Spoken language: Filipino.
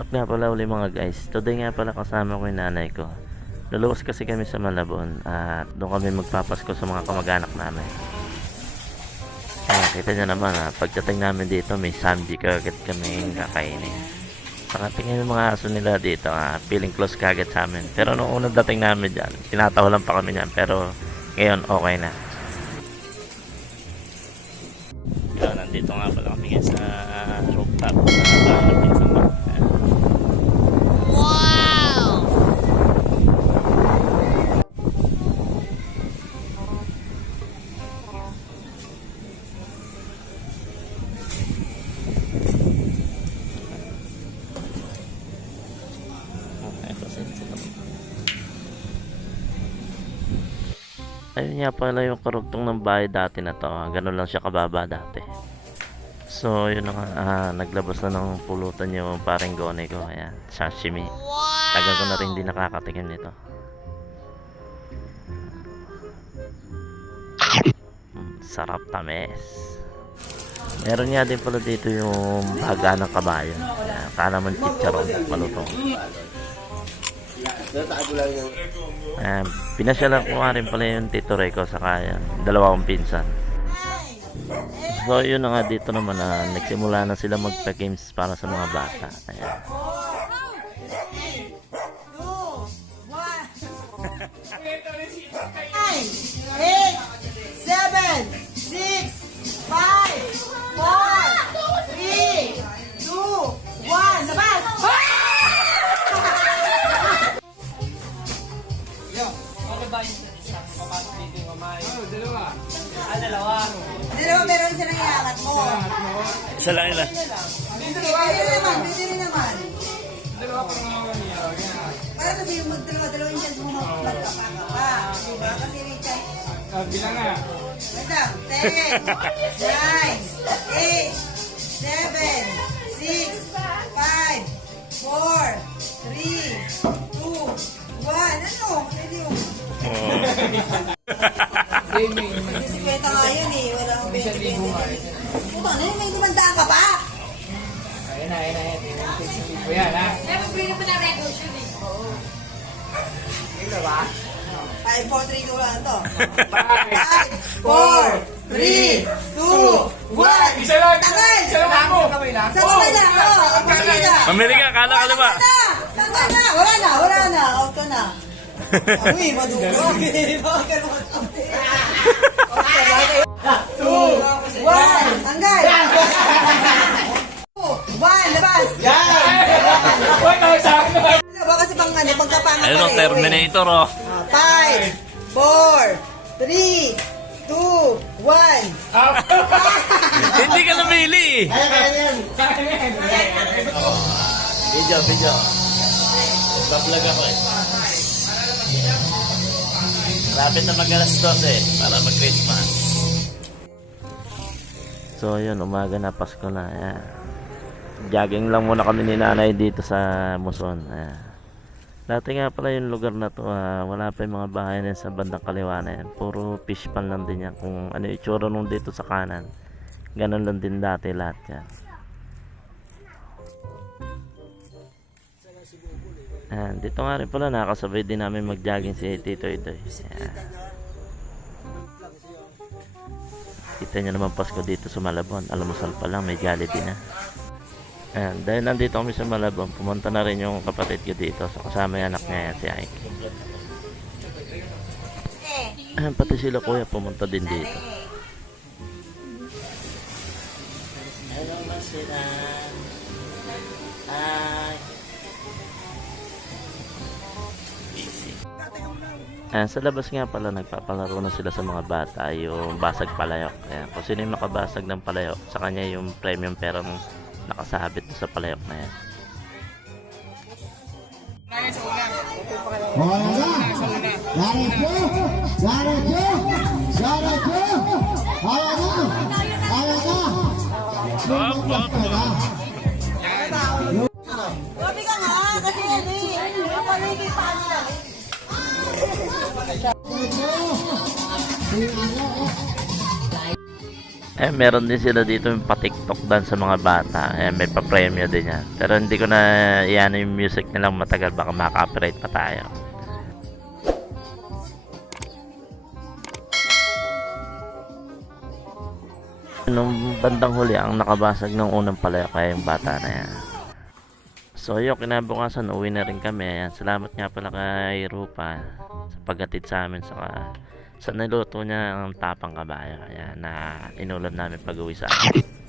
What's up nga pala uli mga guys. Today nga pala kasama ko yung nanay ko. Luluwas kasi kami sa Malabon At doon kami magpapasko sa mga kamag-anak namin. Ayan, kita nyo naman ha Pagdating namin dito may samji kagad kami kakainin. Saka tingin yung mga aso nila dito ha Feeling close kagad sa amin. Pero nung unang dating namin dyan Tinatawalan pa kami dyan Pero ngayon okay na Ayun nga pala yung karugtong ng bahay dati na to. ah. Ganun lang siya kababa dati. So, yun na nga. ah, naglabas na ng pulutan yung paring gone ko. Ayan, sashimi. Tagal ko na rin hindi nakakatikim nito. Mm, sarap tamis. Meron nga din pala dito yung baga ng kabayo. Ayan, Kala man chicharon, malutong. Um, pinasyalan ko nga rin pala yung Tito Rico sa kaya dalawa kong pinsan. So yun na nga dito naman na nagsimula na sila magpa-games para sa mga bata. Ayan. nine, eight, seven, Isa lang ila. Pwede naman, pwede rin naman. Para kasi yung magdalawa, dalawang chance mo magkapaka pa. Diba? Kasi may chance. Bilang nga. Wait lang. 10, 9, 8, 7, 6, 5, 4, 3, 2, 1. Ano? Pwede yung... May Tingnan yan, ha? Five, four, three, two, one, to. Five. Five, four, three, two, one. Isa lang. Tagal! Isa lang ako. Kamay lang. Sa kamay lang, oo. Ang kamay lang. Pamili ka, kala ka lima. Tagal na! Tagal na! Wala na, wala na. Out ka na. Uy, madugog. Bakit ganun? Two, one. Tanggal. Ano, pagkapangat Ayun pa rin. Terminator oh. Ah, Five, four, three, two, one. Hindi ka namili. Sa akin yan. Video, video. Bablog ako eh. Rapid na mag alas 12 para mag-Christmas. So yun, umaga na Pasko na. Ayan. Jogging lang muna kami ni nanay dito sa Muson. Ayan. Dati nga pala yung lugar na to, ah, wala pa yung mga bahay na sa bandang kaliwa na yan. Puro fish pan lang din yan. Kung ano yung itsura nung dito sa kanan. Ganun lang din dati lahat yan. Ayan, dito nga rin pala nakasabay din namin mag-jogging si Tito Idoy. Ayan. Kita nyo naman Pasko dito sa Malabon. Alamusal pa lang, may Jollibee na. Ayan, dahil nandito kami sa Malabon, pumunta na rin yung kapatid ko dito. So, kasama yung anak niya, si Ike. Ayan, pati sila kuya pumunta din dito. Hello. Hi. Ayan, sa labas nga pala nagpapalaro na sila sa mga bata yung basag palayok. Ayan, kung sino yung makabasag ng palayok, sa kanya yung premium perang nakasabit sa palayok na yan. Grabe ka nga, kasi ano eh. Papaligid pa nila. Eh, meron din sila dito yung pa-tiktok dan sa mga bata. Eh, may pa-premyo din yan. Pero hindi ko na iyan yung music nilang matagal. Baka maka-copyright pa tayo. Nung bandang huli, ang nakabasag ng unang palaya kaya yung bata na yan. So yun, kinabukasan, uwi na rin kami. Ayan, salamat nga pala kay Rupa sa paghatid sa amin sa sa niluto niya ang tapang kabayo. Ayan, na inulam namin pag uwi sa amin.